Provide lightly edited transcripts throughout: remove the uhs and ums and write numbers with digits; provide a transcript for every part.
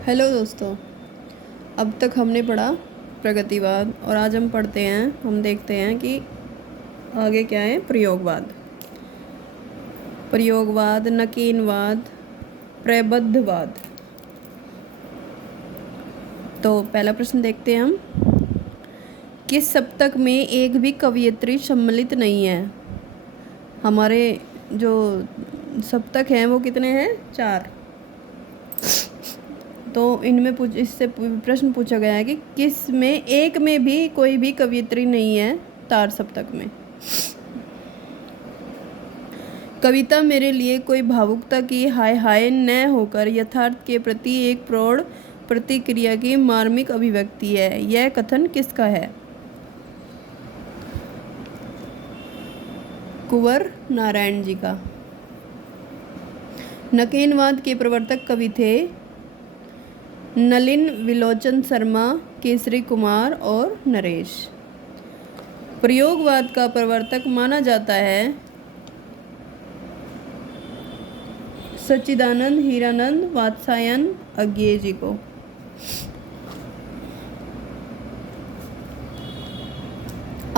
Hello दोस्तों। अब तक हमने पढ़ा प्रगतिवाद और आज हम देखते हैं कि आगे क्या है। प्रयोगवाद, नकीनवाद, प्रबद्धवाद। तो पहला प्रश्न देखते हैं हम। किस सप्तक में एक भी कवयित्री सम्मिलित नहीं है? हमारे जो सप्तक हैं वो कितने हैं? 4। तो इनमें इससे प्रश्न पूछा गया है कि किस में एक में भी कोई भी कवयित्री नहीं है तार सप्तक में। कविता मेरे लिए कोई भावुकता की हाय हाय न होकर यथार्थ के प्रति एक प्रौढ़ प्रतिक्रिया की मार्मिक अभिव्यक्ति है। यह कथन किसका है? कुंवर नारायण जी का। नकीनवाद के प्रवर्तक कवि थे नलिन विलोचन शर्मा, केसरी कुमार और नरेश। प्रयोगवाद का प्रवर्तक माना जाता है सच्चिदानंद हीरानंद वात्स्यायन अज्ञेय जी को।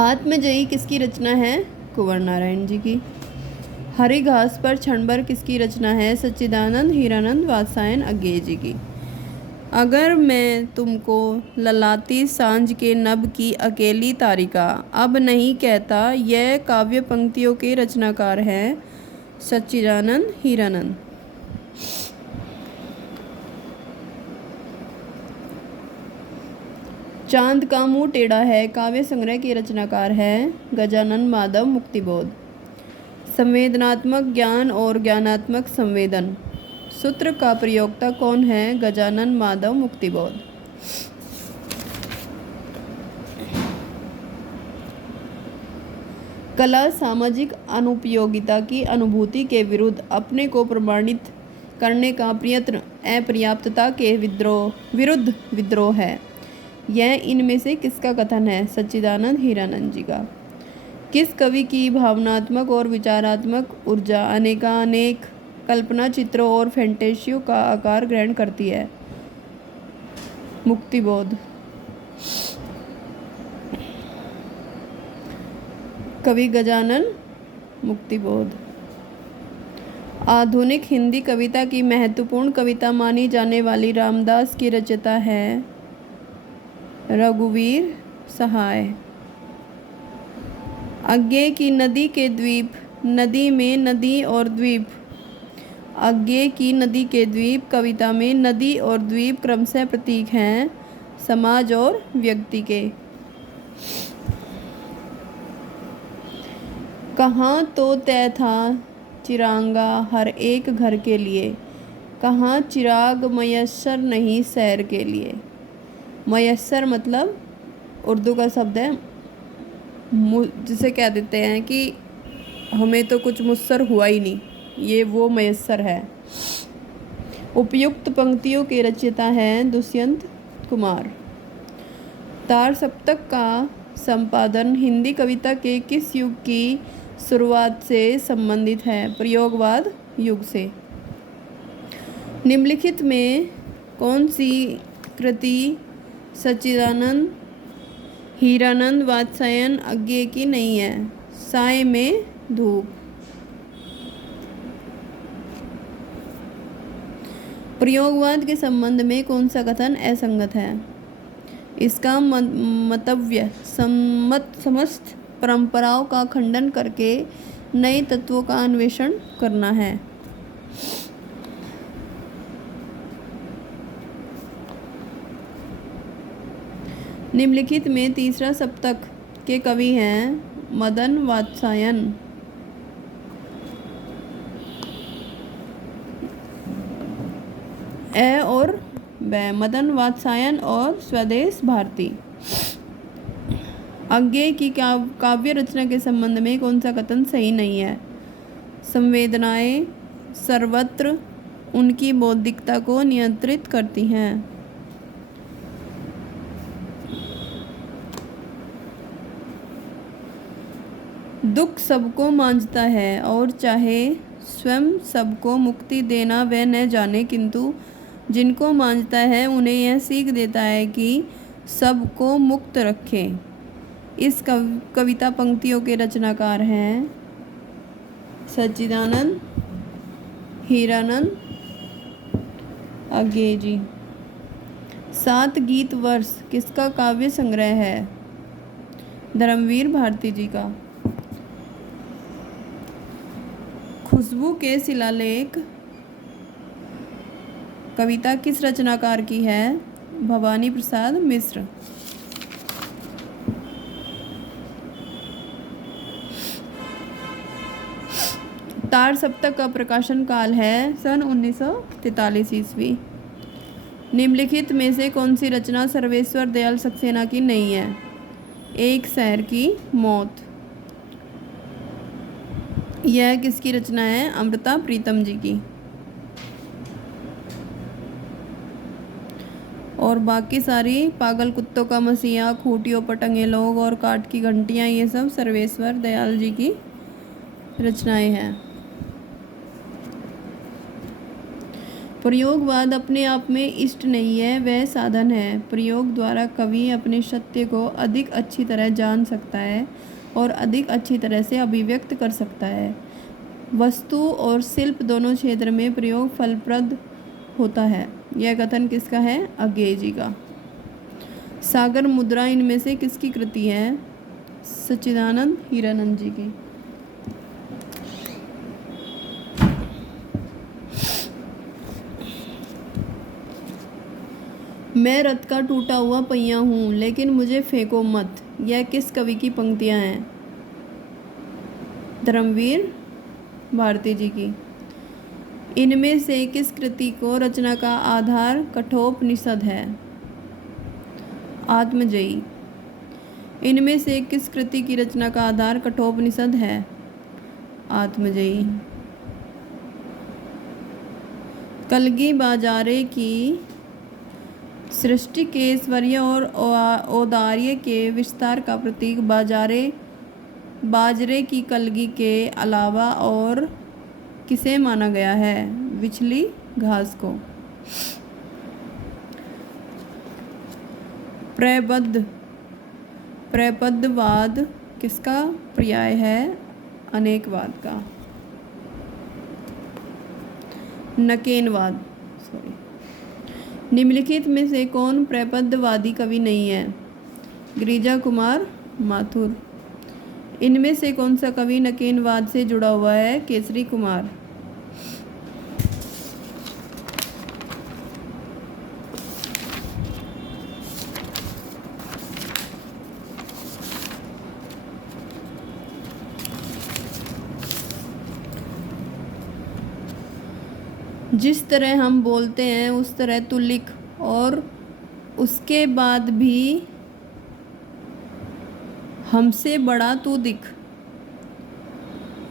आत्मजयी किसकी रचना है? कुंवर नारायण जी की। हरी घास पर क्षणभर किसकी रचना है? सच्चिदानंद हीरानंद वात्स्यायन अज्ञेय जी की। अगर मैं तुमको ललाती सांझ के नभ की अकेली तारिका अब नहीं कहता, यह काव्य पंक्तियों के रचनाकार हैं सच्चिदानंद हीरानंद। चांद का मुंह टेढ़ा है काव्य संग्रह के रचनाकार हैं गजानन माधव मुक्तिबोध। संवेदनात्मक ज्ञान और ज्ञानात्मक संवेदन सूत्र का प्रयोक्ता कौन है? गजानन माधव मुक्तिबोध। कला सामाजिक अनुपयोगिता की अनुभूति के विरुद्ध अपने को प्रमाणित करने का प्रयत्न अपर्याप्तता के विरुद्ध विद्रोह है। यह इनमें से किसका कथन है? सच्चिदानंद हीरानंद जी का। किस कवि की भावनात्मक और विचारात्मक ऊर्जा अनेकानेक कल्पना चित्रों और फैंटेसियों का आकार ग्रहण करती है? मुक्तिबोध। कवि गजानन मुक्तिबोध। आधुनिक हिंदी कविता की महत्वपूर्ण कविता मानी जाने वाली रामदास की रचयिता है रघुवीर सहाय। अज्ञेय की नदी के द्वीप, नदी में नदी और द्वीप। अज्ञेय की नदी के द्वीप कविता में नदी और द्वीप क्रमशः प्रतीक हैं समाज और व्यक्ति के। कहाँ तो तय था चिरांगा हर एक घर के लिए, कहाँ चिराग मयस्सर नहीं सैर के लिए। मयस्सर मतलब उर्दू का शब्द है, जिसे कह देते हैं कि हमें तो कुछ मुयस्सर हुआ ही नहीं, ये वो मयस्सर है। उपयुक्त पंक्तियों के रचयिता हैं दुष्यंत कुमार। तार सप्तक का संपादन हिंदी कविता के किस युग की शुरुआत से संबंधित है? प्रयोगवाद युग से। निम्नलिखित में कौन सी कृति सच्चिदानंद हीरानंद वात्स्यायन अज्ञेय की नहीं है? साय में धूप। प्रयोगवाद के संबंध में कौन सा कथन असंगत है? इसका मतव्य समस्त परंपराओं का खंडन करके नए तत्वों का अन्वेषण करना है। निम्नलिखित में तीसरा सप्तक के कवि हैं मदन वात्स्यायन। और मदन वात्स्यायन और स्वदेश भारती। अज्ञेय की काव्य रचना के संबंध में कौन सा कथन सही नहीं है? संवेदनाएं सर्वत्र उनकी बौद्धिकता को नियंत्रित करती हैं। दुख सबको मांझता है और चाहे स्वयं सबको मुक्ति देना वह न जाने, किंतु जिनको मांझता है उन्हें यह सीख देता है कि सबको मुक्त रखें। इस कविता पंक्तियों के रचनाकार हैं सच्चिदानंद हीरानंद आज्ञे जी। 7 गीत वर्ष किसका काव्य संग्रह है? धर्मवीर भारती जी का। खुशबू के शिलालेख कविता किस रचनाकार की है? भवानी प्रसाद मिश्र। तार सप्तक का प्रकाशन काल है सन 1943 ईस्वी। निम्नलिखित में से कौन सी रचना सर्वेश्वर दयाल सक्सेना की नहीं है? एक शहर की मौत। यह किसकी रचना है? अमृता प्रीतम जी की। और बाकी सारी पागल कुत्तों का मसीहा, खूंटियों पर टंगे लोग और काठ की घंटियां, ये सब सर्वेश्वर दयाल जी की रचनाएं हैं। प्रयोगवाद अपने आप में इष्ट नहीं है, वह साधन है। प्रयोग द्वारा कवि अपने सत्य को अधिक अच्छी तरह जान सकता है और अधिक अच्छी तरह से अभिव्यक्त कर सकता है। वस्तु और शिल्प दोनों क्षेत्र में प्रयोग फलप्रद होता है। यह कथन किसका है? आज्ञे जी का। सागर मुद्रा इनमें से किसकी कृति है? सच्चिदानंद हीरानंद जी की। मैं रथ का टूटा हुआ पहिया हूँ, लेकिन मुझे फेंको मत। यह किस कवि की पंक्तियाँ हैं? धर्मवीर भारती जी की। इनमें से किस कृति को रचना का आधार कठोपनिषद है? आत्मजयी। इनमें से किस कृति की रचना का आधार कठोपनिषद है? आत्मजयी। कलगी बाजारे की सृष्टि के ऐश्वर्य और औदार्य के विस्तार का प्रतीक बाजरे की कलगी के अलावा और किसे माना गया है? विचली घास को। प्रपदवाद किसका पर्याय है? अनेकवाद का। नकेनवाद। निम्नलिखित में से कौन प्रपदवादी कवि नहीं है? गिरिजा कुमार माथुर। इनमें से कौन सा कवि नकेनवाद से जुड़ा हुआ है? केसरी कुमार। जिस तरह हम बोलते हैं उस तरह तू लिख, और उसके बाद भी हमसे बड़ा तू दिख।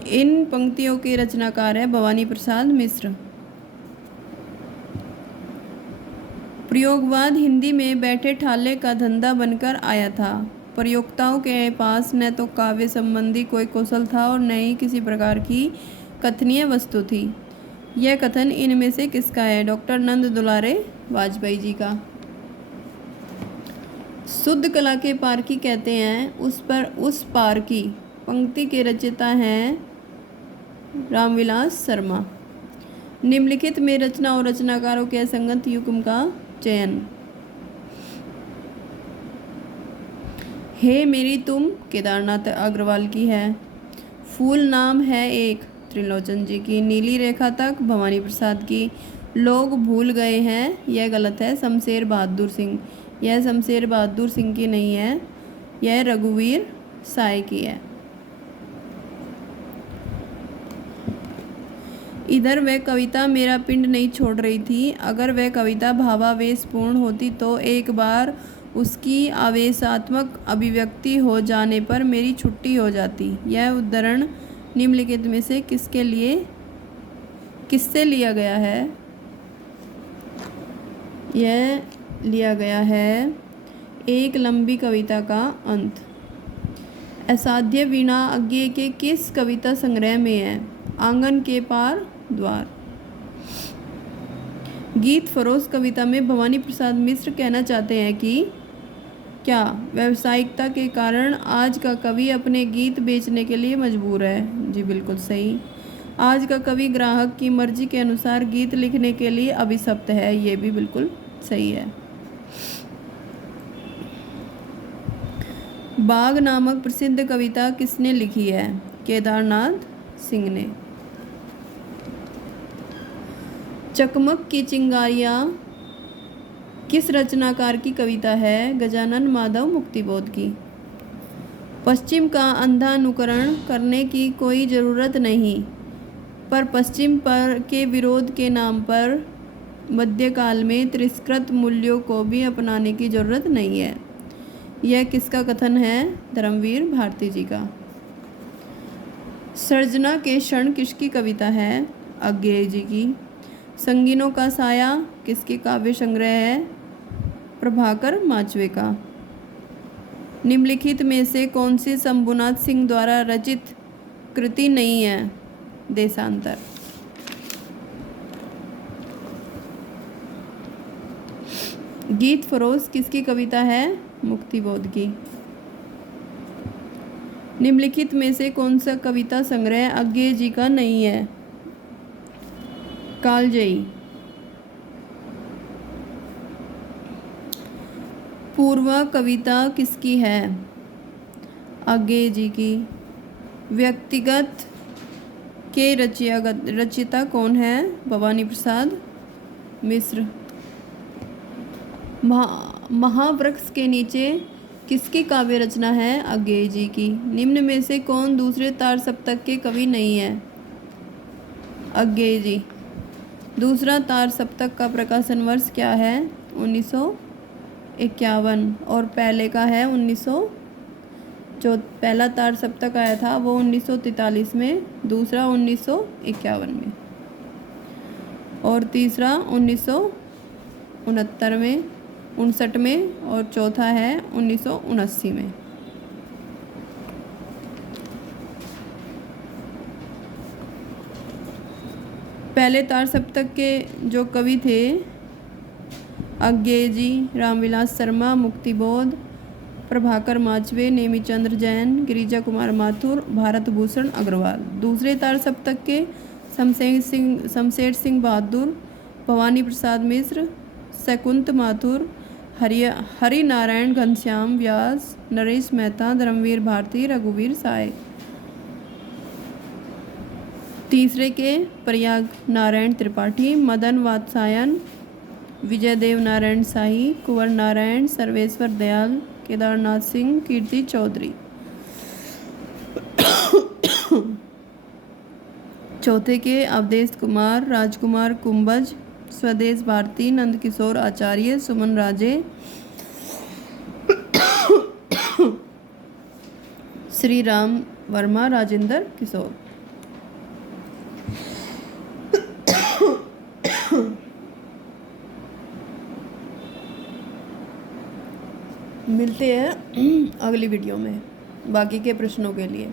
इन पंक्तियों के रचनाकार है भवानी प्रसाद मिश्र। प्रयोगवाद हिंदी में बैठे ठाले का धंधा बनकर आया था। प्रयोक्ताओं के पास न तो काव्य संबंधी कोई कौशल था और न ही किसी प्रकार की कथनीय वस्तु थी। यह कथन इनमें से किसका है? डॉक्टर नंद दुलारे वाजपेयी जी का। शुद्ध कला के पारखी कहते हैं उस पार की पंक्ति के रचयिता हैं रामविलास शर्मा। निम्नलिखित में रचना और रचनाकारों के असंगत युग्म का चयन। हे मेरी तुम केदारनाथ अग्रवाल की है। फूल नाम है एक त्रिलोचन जी की। नीली रेखा तक भवानी प्रसाद की। लोग भूल गए हैं, यह गलत है, शमशेर बहादुर सिंह। यह शमशेर बहादुर सिंह की नहीं है, यह रघुवीर साय की है। इधर वह कविता मेरा पिंड नहीं छोड़ रही थी। अगर वह कविता भावावेशपूर्ण होती तो एक बार उसकी आवेशात्मक अभिव्यक्ति हो जाने पर मेरी छुट्टी हो जाती। यह उद्धरण निम्नलिखित में से किससे लिया गया है? यह लिया गया है एक लंबी कविता का अंत। असाध्य वीणा आज्ञे के किस कविता संग्रह में है? आंगन के पार द्वार। गीत फरोश कविता में भवानी प्रसाद मिश्र कहना चाहते हैं कि क्या व्यावसायिकता के कारण आज का कवि अपने गीत बेचने के लिए मजबूर है। जी बिल्कुल सही। आज का कवि ग्राहक की मर्जी के अनुसार गीत लिखने के लिए अभिशप्त है। ये भी बिल्कुल सही है। बाघ नामक प्रसिद्ध कविता किसने लिखी है। केदारनाथ सिंह ने। चकमक की चिंगारियाँ किस रचनाकार की कविता है। गजानन माधव मुक्तिबोध की। पश्चिम का अंधा अनुकरण करने की कोई ज़रूरत नहीं, पर पश्चिम पर के विरोध के नाम पर मध्यकाल में तिरस्कृत मूल्यों को भी अपनाने की ज़रूरत नहीं है। यह किसका कथन है। धर्मवीर भारती जी का। सर्जना के क्षण किसकी कविता है। अज्ञेय जी की। संगीनों का साया किसके काव्य संग्रह है। प्रभाकर माचवे का। निम्नलिखित में से कौन सी शंभुनाथ सिंह द्वारा रचित कृति नहीं है। देशांतर। गीत फरोश किसकी कविता है। मुक्तिबोध की। निम्नलिखित में से कौन सा कविता संग्रह अज्ञेय जी का नहीं है। कालजयी। पूर्वा कविता किसकी है। अज्ञेय जी की। व्यक्तिगत के रचयिता कौन है। भवानी प्रसाद मिश्र। महावृक्ष के नीचे किसकी काव्य रचना है। अज्ञेय जी की। निम्न में से कौन दूसरे तार सप्तक के कवि नहीं है। अज्ञेय जी। दूसरा तार सप्तक का प्रकाशन वर्ष क्या है। 1951। और पहले का है 1900 जो पहला तार सप्तक आया था वो 1943 में, दूसरा 1951 में और तीसरा 1969 में, 59 में और चौथा है 1979 में। पहले तार सप्तक के जो कवि थे अज्ञेय जी, रामविलास शर्मा, मुक्तिबोध, प्रभाकर माचवे, नेमीचंद्र जैन, गिरिजा कुमार माथुर, भारत भूषण अग्रवाल। दूसरे तार सप्तक के शमशेर सिंह बहादुर, भवानी प्रसाद मिश्र, शकुंत माथुर, हरि नारायण घनश्याम व्यास, नरेश मेहता, धर्मवीर भारती, रघुवीर साय। तीसरे के प्रयाग नारायण त्रिपाठी, मदन वात्सायन, विजयदेव नारायण शाही, कुंवर नारायण, सर्वेश्वर दयाल, केदारनाथ सिंह, कीर्ति चौधरी। चौथे के अवधेश कुमार, राजकुमार कुंभज, स्वदेश भारती, नंदकिशोर आचार्य, सुमन राजे, श्री राम वर्मा, राजेंद्र किशोर। मिलते हैं अगली वीडियो में बाकी के प्रश्नों के लिए।